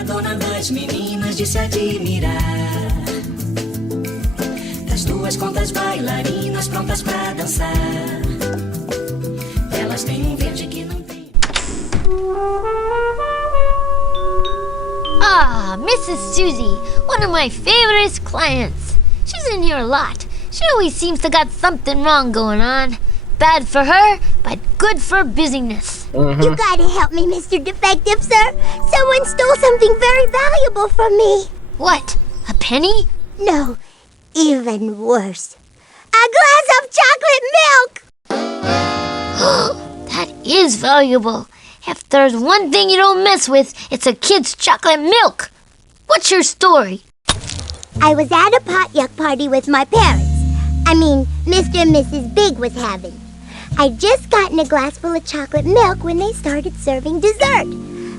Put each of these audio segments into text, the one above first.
A dona das meninas de se admirar, das duas contas bailarinas prontas pra dançar. Elas têm verde que não tem. Ah, Mrs. Susie, one of my favorite clients. She's in here a lot. She always seems to got something wrong going on. Bad for her, but good for business. You gotta help me, Mr. Defective, sir. Someone stole something very valuable from me. What? A penny? No, even worse. A glass of chocolate milk! That is valuable. If there's one thing you don't mess with, it's a kid's chocolate milk. What's your story? I was at a potluck party with my parents. I mean, Mr. and Mrs. Big was having. I'd just gotten a glass full of chocolate milk when they started serving dessert.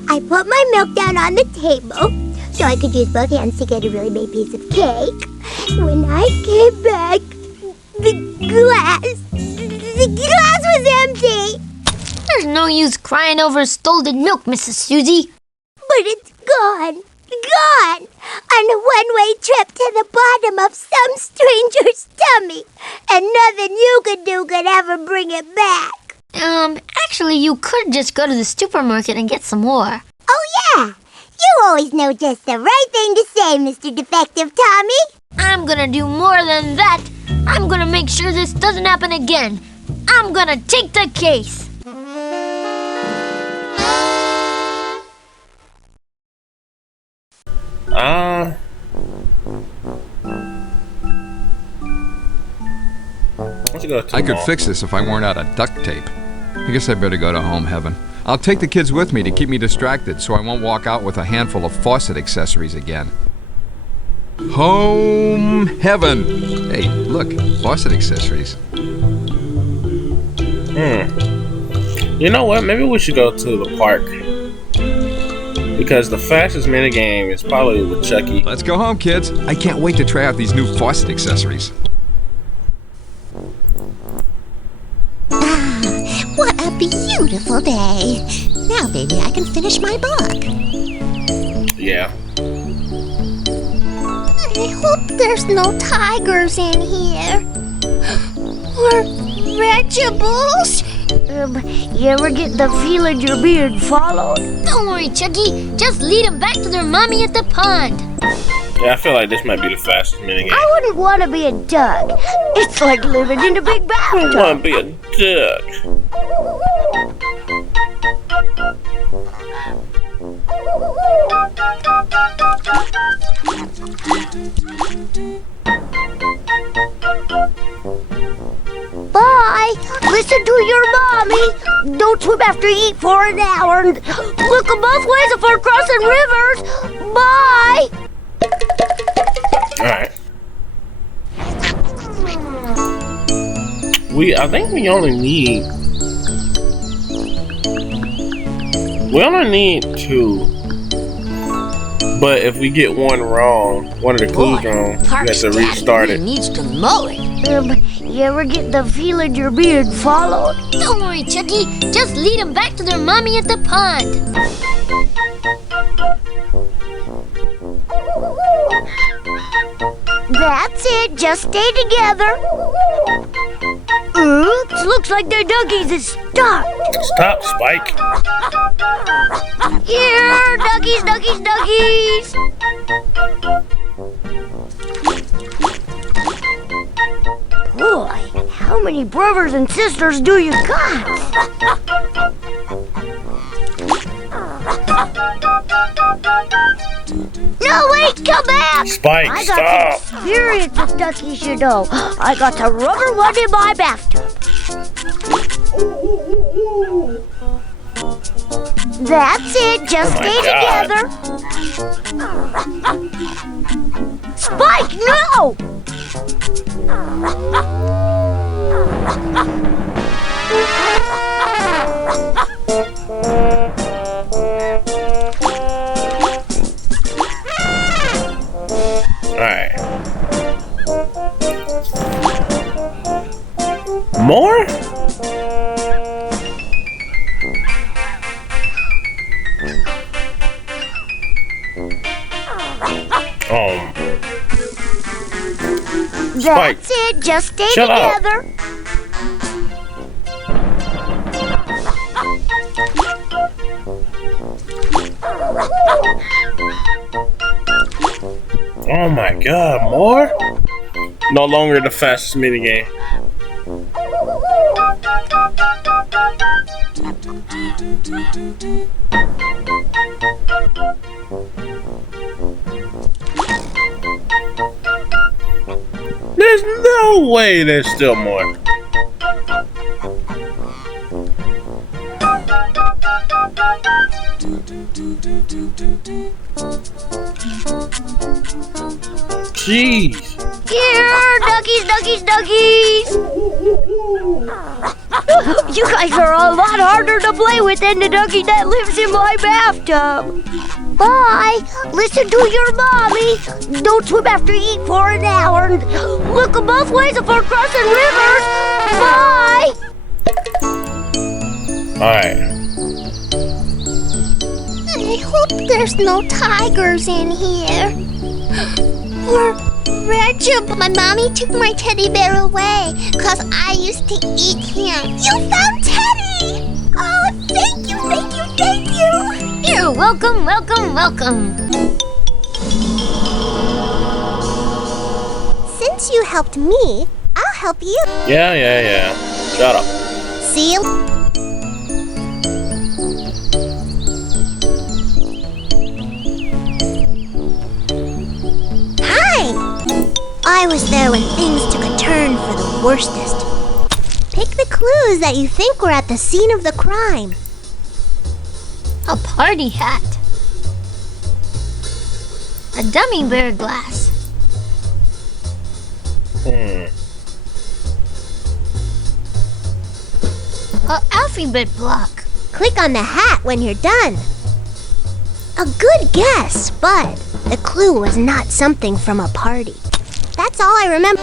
I put my milk down on the table so I could use both hands to get a really big piece of cake. When I came back, the glass was empty. There's no use crying over stolen milk, Mrs. Susie. But it's gone. Gone! On a one-way trip to the bottom of some stranger's tummy. And nothing you could do could ever bring it back. Actually, you could just go to the supermarket and get some more. Oh, yeah! You always know just the right thing to say, Mr. Defective Tommy. I'm gonna do more than that. I'm gonna make sure this doesn't happen again. I'm gonna take the case. I could fix this if I weren't out of duct tape. I guess I better go to home heaven. I'll take the kids with me to keep me distracted so I won't walk out with a handful of faucet accessories again. Home heaven! Hey, look, faucet accessories. You know what? Maybe we should go to the park. Because the fastest minigame is probably with Chucky. Let's go home, kids. I can't wait to try out these new faucet accessories. What a beautiful day. Now, baby, I can finish my book. Yeah. I hope there's no tigers in here. Or vegetables. You ever get the feeling you're being followed? Don't worry, Chucky. Just lead them back to their mommy at the pond. Yeah, I feel like this might be the fastest minigame. I wouldn't want to be a duck. It's like living in a big bathtub. I want to be a duck. Bye. Listen to your mommy. Don't swim after you eat for an hour. And look both ways if we're crossing rivers. Bye. Alright. I think we only need two. But if we get one wrong, one of the clues wrong, we have to restart it. Needs to mow it. You ever get the feeling you're being followed? Don't worry, Chucky. Just lead them back to their mommy at the pond. That's it. Just stay together. Oops, looks like their Duckies is stuck. Stop, Spike. Here, Duckies, Duckies, Duckies. Boy, how many brothers and sisters do you got? No, wait, come back! Spike, I stop! got some experience with Duckies, you know. I got the rubber one in my bathtub. That's it, just stay together. Spike, no! Alright. More? Spike. That's it. Just stay Shut up. together. Oh my god, more? No longer the fastest minigame. There's no way there's still more. Jeez. Here, duckies. You guys are a lot harder to play with than the ducky that lives in my bathtub. Bye. Listen to your mommy. Don't swim after you eat for an hour. Look both ways before crossing rivers. Bye. Alright. I hope there's no tigers in here. Or Reggie, my mommy took my teddy bear away because I used to eat him. You found Teddy! Oh, thank you. You're welcome. Since you helped me, I'll help you. Yeah. Shut up. See you. Hi! I was there when things took a turn for the worstest. Pick the clues that you think were at the scene of the crime. A party hat. A dummy bear glass. A alphabet block. Click on the hat when you're done. A good guess, but the clue was not something from a party. That's all I remember.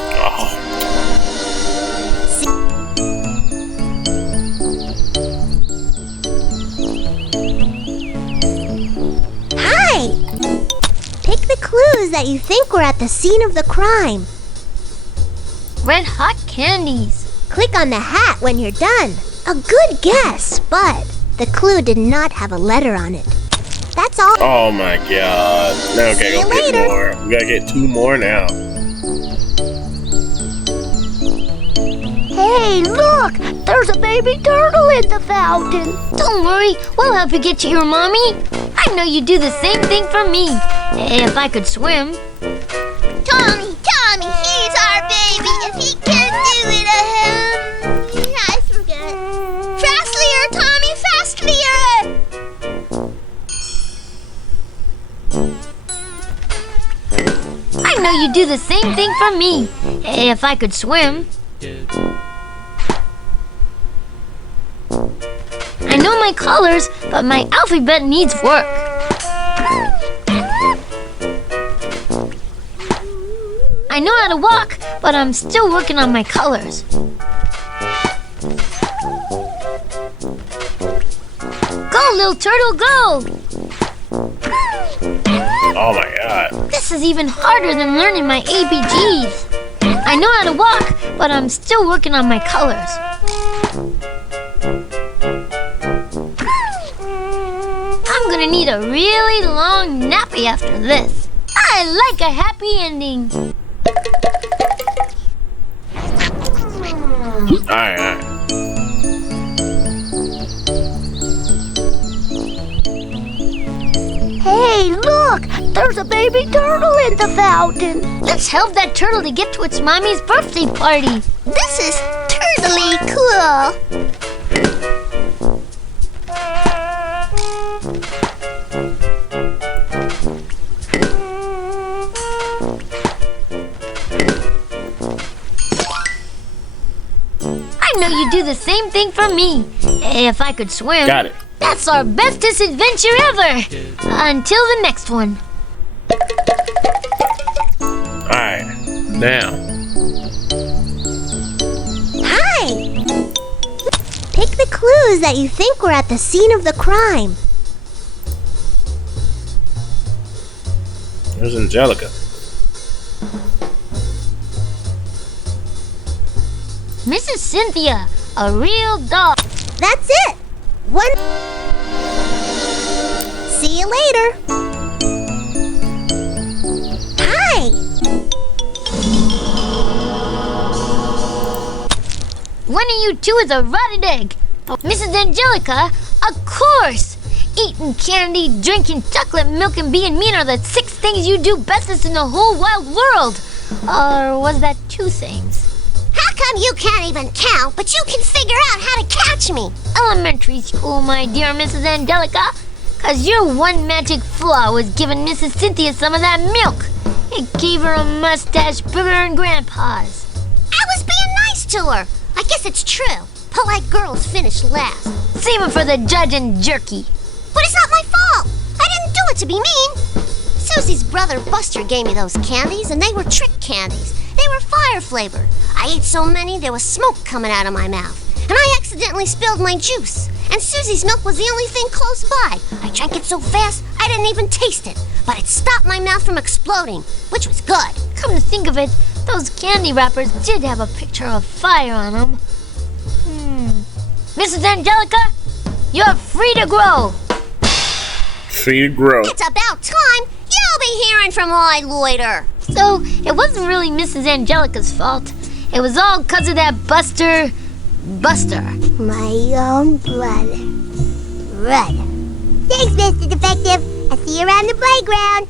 Hi! Pick the clues that you think were at the scene of the crime. Red hot candies. Click on the hat when you're done. A good guess, but the clue did not have a letter on it. That's all. Oh my god. Now we gotta See you go get later. more. We gotta get 2 more now. Hey, look! There's a baby turtle in the fountain. Don't worry, we'll help you get to your mommy. I know you'd do the same thing for me. If I could swim. Tommy, he's our baby. If he can't do it, I forget. Fastlier, Tommy, fastlier! I know you'd do the same thing for me. If I could swim. I know my colors, but my alphabet needs work. I know how to walk, but I'm still working on my colors. Go, little turtle, go! Oh my god. This is even harder than learning my ABGs. I know how to walk, but I'm still working on my colors. I'm gonna need a really long nappy after this. I like a happy ending. Alright. Hey, look! There's a baby turtle in the fountain. Let's help that turtle to get to its mommy's birthday party. This is totally cool. I know you'd do the same thing for me. If I could swim. Got it. That's our bestest adventure ever. Until the next one. Alright. Now. Hi! Pick the clues that you think were at the scene of the crime. There's Angelica. Mrs. Cynthia, a real dog. That's it. One. See you later. Hi. One of you two is a rotten egg. Mrs. Angelica, of course. Eating candy, drinking chocolate milk, and being mean are the 6 things you do bestest in the whole wide world. Or was that 2 things? How come you can't even count, but you can figure out how to catch me? Elementary school, my dear Mrs. Angelica. 'Cause your one magic flaw was giving Mrs. Cynthia some of that milk. It gave her a mustache bigger than Grandpa's. I was being nice to her. I guess it's true. Polite girls finish last. Save it for the judge and jerky. But it's not my fault. I didn't do it to be mean. Susie's brother Buster gave me those candies, and they were trick candies. They were fire flavored. I ate so many there was smoke coming out of my mouth. And I accidentally spilled my juice. And Susie's milk was the only thing close by. I drank it so fast I didn't even taste it. But it stopped my mouth from exploding, which was good. Come to think of it, those candy wrappers did have a picture of fire on them. Mrs. Angelica, you're free to grow. Free to grow. It's about time. You'll be hearing from I Loiter. So, it wasn't really Mrs. Angelica's fault. It was all 'cause of that Buster. My own brother. Right. Thanks, Mr. Defective. I'll see you around the playground.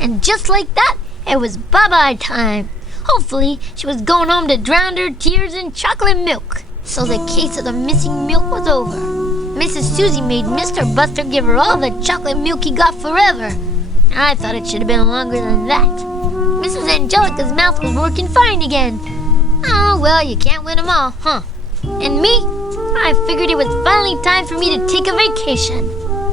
And just like that, it was bye-bye time. Hopefully, she was going home to drown her tears in chocolate milk. So the case of the missing milk was over. Mrs. Susie made Mr. Buster give her all the chocolate milk he got forever. I thought it should have been longer than that. Mrs. Angelica's mouth was working fine again. Oh, well, you can't win them all, huh? And me? I figured it was finally time for me to take a vacation.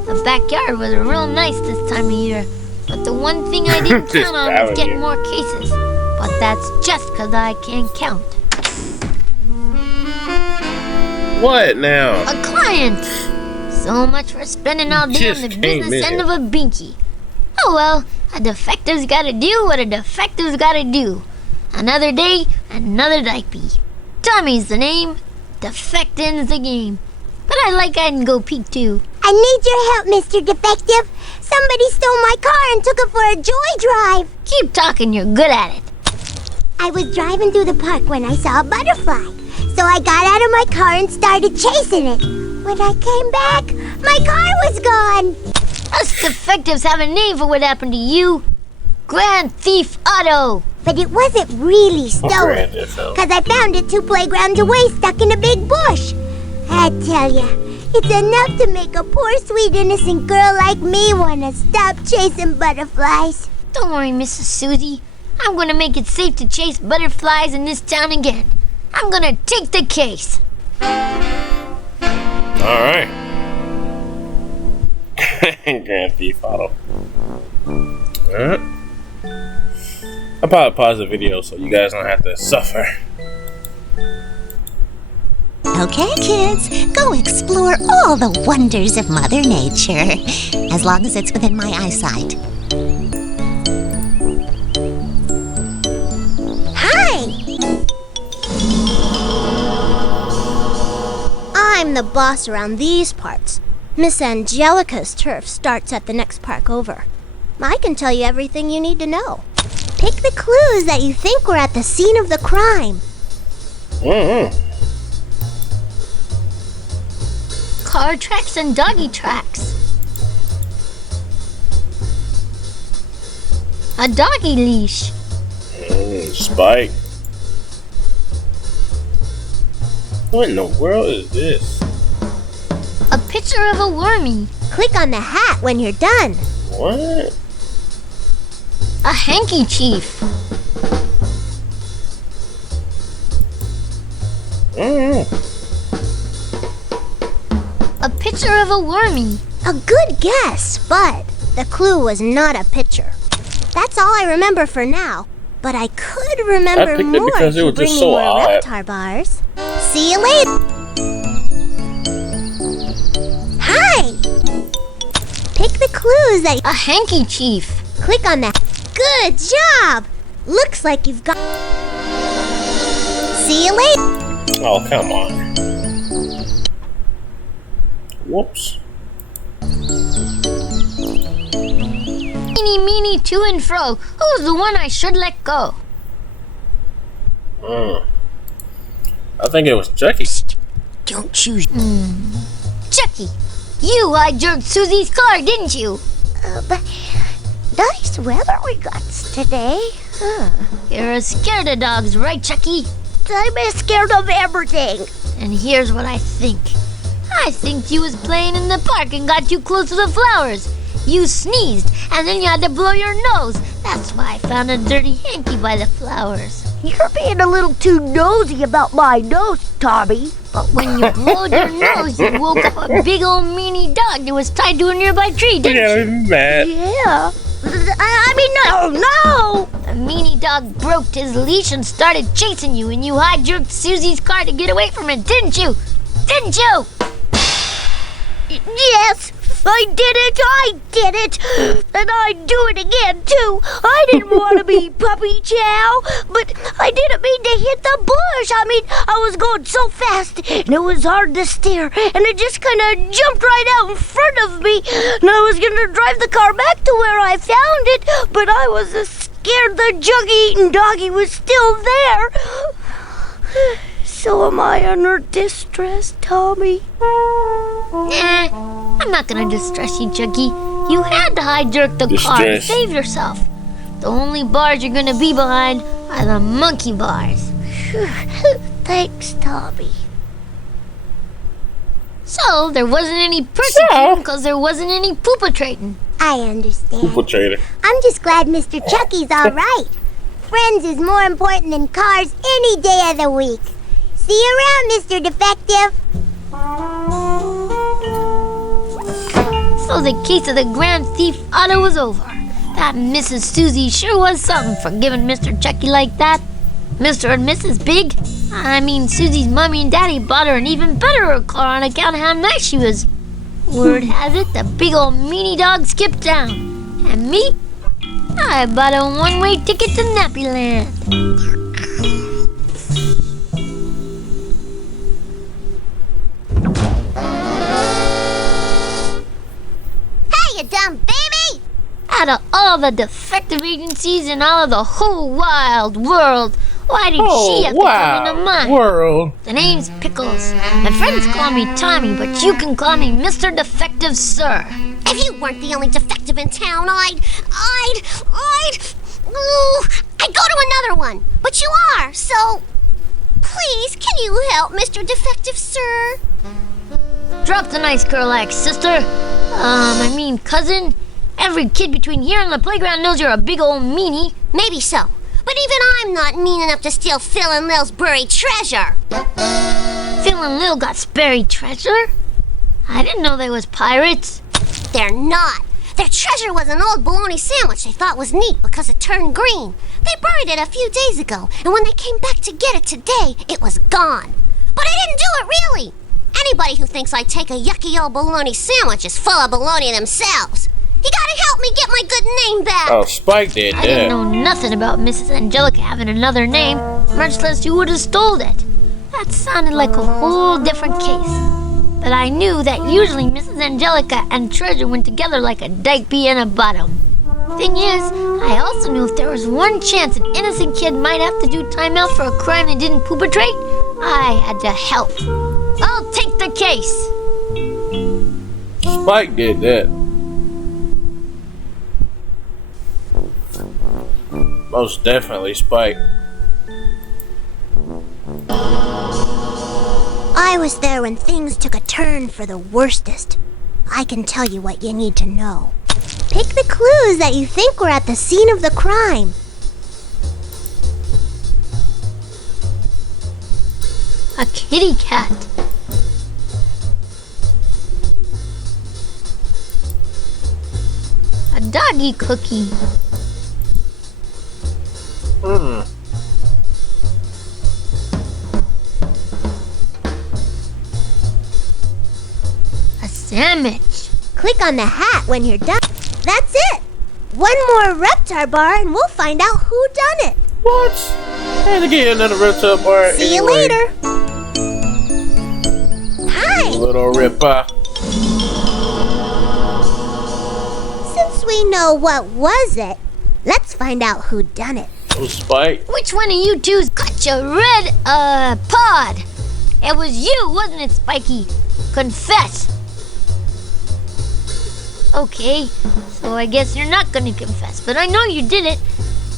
The backyard was real nice this time of year. But the one thing I didn't count on was getting more cases. But that's just 'cause I can't count. What now? A client! So much for spending all day on the business end of a binky. Oh well, a defective's gotta do what a defective's gotta do. Another day, another diaper. Tommy's the name, defecting's the game. But I like hide and go peek too. I need your help, Mr. Defective. Somebody stole my car and took it for a joyride. Keep talking, you're good at it. I was driving through the park when I saw a butterfly. So I got out of my car and started chasing it. When I came back, my car was gone. Us defectives have a name for what happened to you. Grand Thief Auto. But it wasn't really stolen, because I found it 2 playgrounds away stuck in a big bush. I tell ya, it's enough to make a poor, sweet, innocent girl like me want to stop chasing butterflies. Don't worry, Mrs. Susie. I'm going to make it safe to chase butterflies in this town again. I'm going to take the case. Alright. Grand Thief Auto. Alright. I'll probably pause the video so you guys don't have to suffer. Okay, kids, go explore all the wonders of Mother Nature, as long as it's within my eyesight. Hi! I'm the boss around these parts. Miss Angelica's turf starts at the next park over. I can tell you everything you need to know. Pick the clues that you think were at the scene of the crime. Car tracks and doggy tracks. A doggy leash. Spike. What in the world is this? A picture of a wormy. Click on the hat when you're done. What? A handkerchief. A picture of a wormy. A good guess, but the clue was not a picture. That's all I remember for now. But I could remember I picked more it because if it you was bring just me so more odd. Reptar Bars. See you later. Hi! clues that... A handkerchief. Click on that. Good job! Looks like you've got... See you later. Oh, come on. Whoops. Meeny, meeny, to and fro. Who's the one I should let go? I think it was Ducky. Don't choose. Chucky, you hijacked Susie's car, didn't you? But nice weather we got today. You're a scared of dogs, right, Chucky? I'm scared of everything. And here's what I think. I think you was playing in the park and got too close to the flowers. You sneezed, and then you had to blow your nose. That's why I found a dirty hanky by the flowers. You're being a little too nosy about my nose, Tommy. But when you blowed your nose, you woke up a big old meanie dog that was tied to a nearby tree, didn't Yeah, you? I'm mad. Yeah. No! The meanie dog broke his leash and started chasing you, and you hijacked Susie's car to get away from it, didn't you? Didn't you? Yes, I did it. And I'd do it again, too. I didn't want to be Puppy Chow, but I didn't mean to hit the bush. I was going so fast, and it was hard to steer, and it just kind of jumped right out in front of me. And I was going to drive the car back to where I found it, but I was scared the jug-eating doggy was still there. So am I under distress, Tommy? Nah, I'm not gonna distress you, Chucky. You had to hijack the car to save yourself. The only bars you're gonna be behind are the monkey bars. Thanks, Tommy. So, there wasn't any persecuting because there wasn't any poopatrating. I understand. Poopa trader. I'm just glad Mr. Chucky's all right. Friends is more important than cars any day of the week. See you around, Mr. Defective. So the case of the Grand Thief Auto was over. That Mrs. Susie sure was something for giving Mr. Chucky like that. Mr. and Mrs. Big, Susie's mommy and daddy bought her an even better car on account of how nice she was. Word has it, the big old meanie dog skipped town. And me, I bought a one-way ticket to Nappyland. You dumb baby! Out of all the defective agencies in all of the whole wild world, why did she have to come into mine? World. The name's Pickles. My friends call me Tommy, but you can call me Mr. Defective Sir. If you weren't the only defective in town, I'd go to another one. But you are, so please, can you help, Mr. Defective Sir? Drop the nice girl act, sister. Cousin. Every kid between here and the playground knows you're a big old meanie. Maybe so. But even I'm not mean enough to steal Phil and Lil's buried treasure. Phil and Lil got buried treasure? I didn't know they was pirates. They're not. Their treasure was an old bologna sandwich they thought was neat because it turned green. They buried it a few days ago, and when they came back to get it today, it was gone. But I didn't do it really. Anybody who thinks I take a yucky old bologna sandwich is full of bologna themselves. You gotta help me get my good name back. Oh, Spike did that. I didn't know nothing about Mrs. Angelica having another name, much less you would have stole it. That sounded like a whole different case. But I knew that usually Mrs. Angelica and treasure went together like a dike bee and a bottom. Thing is, I also knew if there was one chance an innocent kid might have to do time out for a crime they didn't perpetrate, I had to help. I'll take the case. Spike did that. Most definitely Spike. I was there when things took a turn for the worstest. I can tell you what you need to know. Pick the clues that you think were at the scene of the crime. A kitty cat. A doggy cookie. A sandwich. Click on the hat when you're done. That's it. One more Reptar bar and we'll find out who done it. What? I had to get another Reptar bar. See you later. Hi. Little Ripper. Since we know what was it, let's find out who done it. Oh, Spike. Which one of you two's got your red, pod? It was you, wasn't it, Spiky? Confess. Okay, so I guess you're not gonna confess, but I know you did it.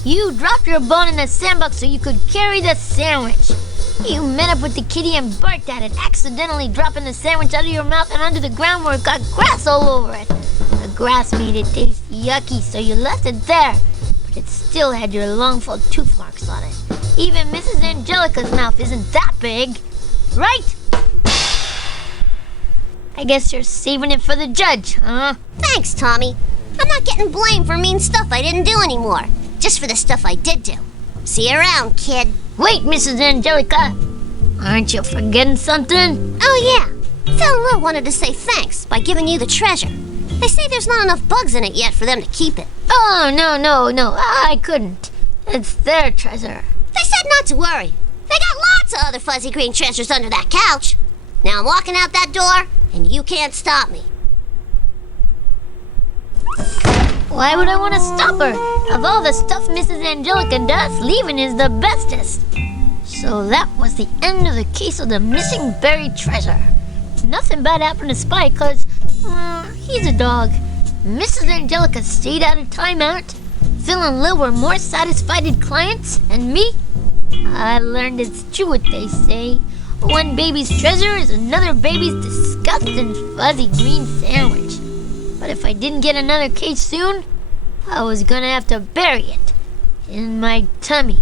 You dropped your bone in the sandbox so you could carry the sandwich. You met up with the kitty and barked at it, accidentally dropping the sandwich out of your mouth and onto the ground where it got grass all over it. The grass made it taste yucky, so you left it there, but it still had your longful tooth marks on it. Even Mrs. Angelica's mouth isn't that big, right? I guess you're saving it for the judge, huh? Thanks, Tommy. I'm not getting blamed for mean stuff I didn't do anymore. Just for the stuff I did do. See you around, kid. Wait, Mrs. Angelica. Aren't you forgetting something? Oh, yeah. Fella wanted to say thanks by giving you the treasure. They say there's not enough bugs in it yet for them to keep it. Oh, no. I couldn't. It's their treasure. They said not to worry. They got lots of other fuzzy green treasures under that couch. Now I'm walking out that door, and you can't stop me. Why would I want to stop her? Of all the stuff Mrs. Angelica does, leaving is the bestest. So that was the end of the case of the missing buried treasure. Nothing bad happened to Spike, cause, he's a dog. Mrs. Angelica stayed out of timeout. Phil and Lil were more satisfied clients, and me? I learned it's true what they say. One baby's treasure is another baby's disgusting fuzzy green sandwich. But if I didn't get another case soon, I was gonna have to bury it in my tummy.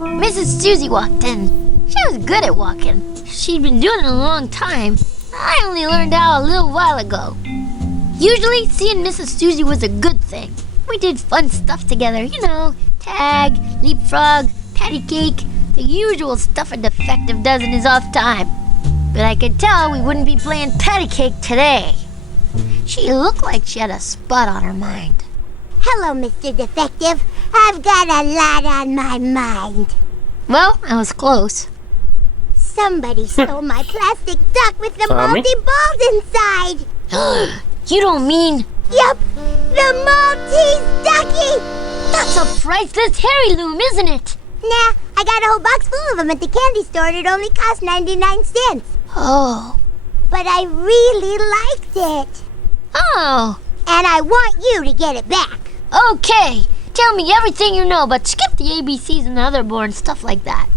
Mrs. Susie walked in. She was good at walking. She'd been doing it a long time. I only learned how a little while ago. Usually, seeing Mrs. Susie was a good thing. We did fun stuff together, tag, leapfrog, patty cake, the usual stuff a defective does in his off time. But I could tell we wouldn't be playing patty cake today. She looked like she had a spot on her mind. Hello, Mr. Defective. I've got a lot on my mind. Well, I was close. Somebody stole my plastic duck with the Tommy? moldy balls inside. You don't mean... Yup, the Maltese Ducky. That's a priceless hairy loom, isn't it? Nah, I got a whole box full of them at the candy store and it only cost 99 cents. Oh. But I really liked it. Oh. And I want you to get it back. Okay. Tell me everything you know, but skip the ABCs and the other board stuff like that.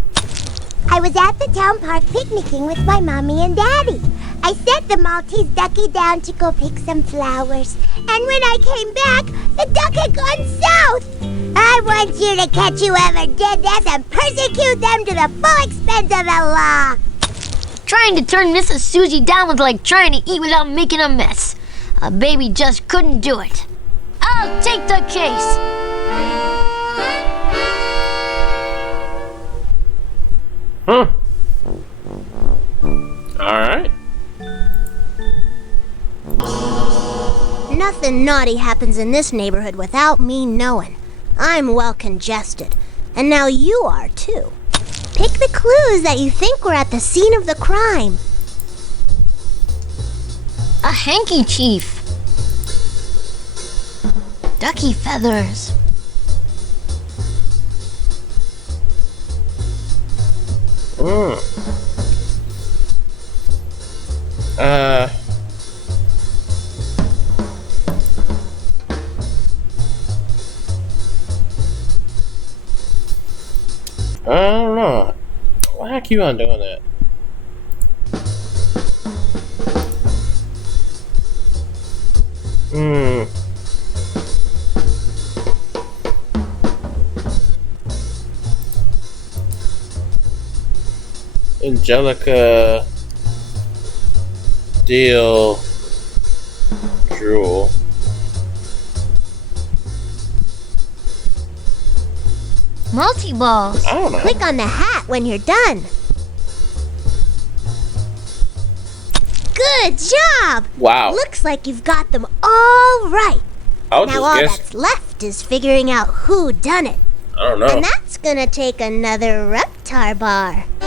I was at the town park picnicking with my mommy and daddy. I sent the Maltese Ducky down to go pick some flowers. And when I came back, the duck had gone south. I want you to catch whoever did this and persecute them to the full extent of the law. Trying to turn Mrs. Susie down was like trying to eat without making a mess. A baby just couldn't do it. I'll take the case. Alright. Nothing naughty happens in this neighborhood without me knowing. I'm well congested. And now you are, too. Pick the clues that you think were at the scene of the crime. A handkerchief. Ducky feathers. I don't know. Why I keep on doing that? Angelica, Deal, Drool. Multi-balls. I don't know. Click on the hat when you're done. Good job! Wow. Looks like you've got them all right. I was Now all just that's guessing. left is figuring out who done it. I don't know. And that's gonna take another Reptar bar. I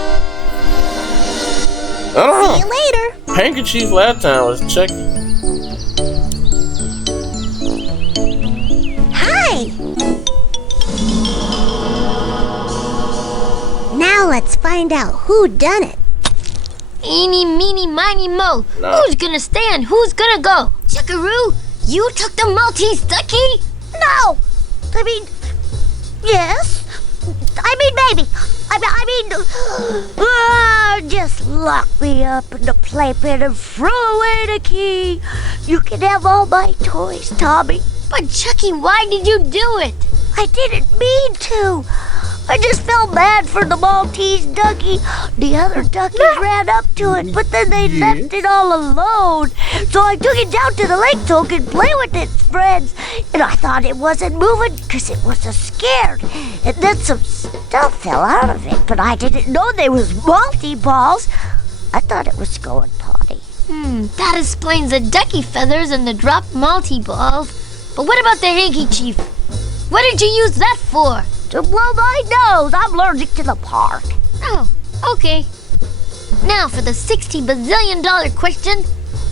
don't See know. you later. Handkerchief last time was Chucky. Hi! Now let's find out who done it. Eeny, meeny, miny, mo. No. Who's gonna stay and who's gonna go? Chuckaroo, you took the Maltese Ducky? No! I mean, yes. I mean, maybe. Just lock me up in the playpen and throw away the key. You can have all my toys, Tommy. But Chucky, why did you do it? I didn't mean to. I just felt bad for the Maltese Ducky. The other duckies ran up to it, but then they left it all alone. So I took it down to the lake so it could play with its friends. And I thought it wasn't moving because it was so scared. And then some stuff fell out of it, but I didn't know they was multi-balls. I thought it was going potty. That explains the ducky feathers and the dropped multi-balls. But what about the handkerchief? What did you use that for? To blow my nose. I'm allergic to the park. Oh, okay. Now for the $60 bazillion question.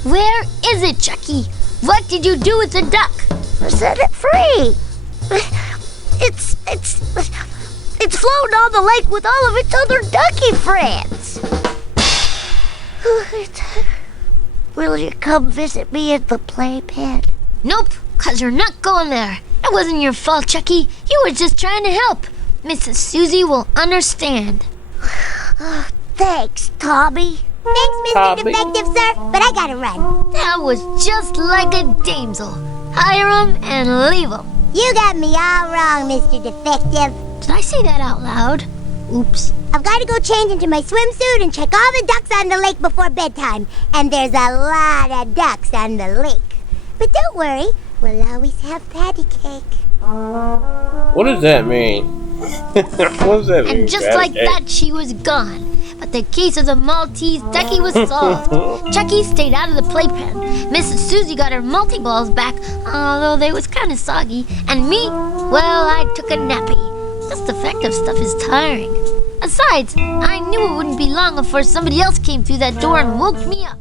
Where is it, Chucky? What did you do with the duck? I set it free. It's floating on the lake with all of its other ducky friends. Will you come visit me at the playpen? Nope, 'cause you're not going there. It wasn't your fault, Chucky. You were just trying to help. Mrs. Susie will understand. Thanks, Tommy. Thanks, Mr. Tommy. Defective, sir, but I gotta run. That was just like a damsel. Hire 'em and leave 'em. You got me all wrong, Mr. Defective. Did I say that out loud? Oops. I've got to go change into my swimsuit and check all the ducks on the lake before bedtime. And there's a lot of ducks on the lake. But don't worry, we'll always have patty cake. What does that mean? What does that mean? And just like that, she was gone. But the case of the Maltese Ducky was solved. Chucky stayed out of the playpen. Mrs. Susie got her multi-balls back, although they was kind of soggy. And me, well, I took a nappy. This defective stuff is tiring. Besides, I knew it wouldn't be long before somebody else came through that door and woke me up.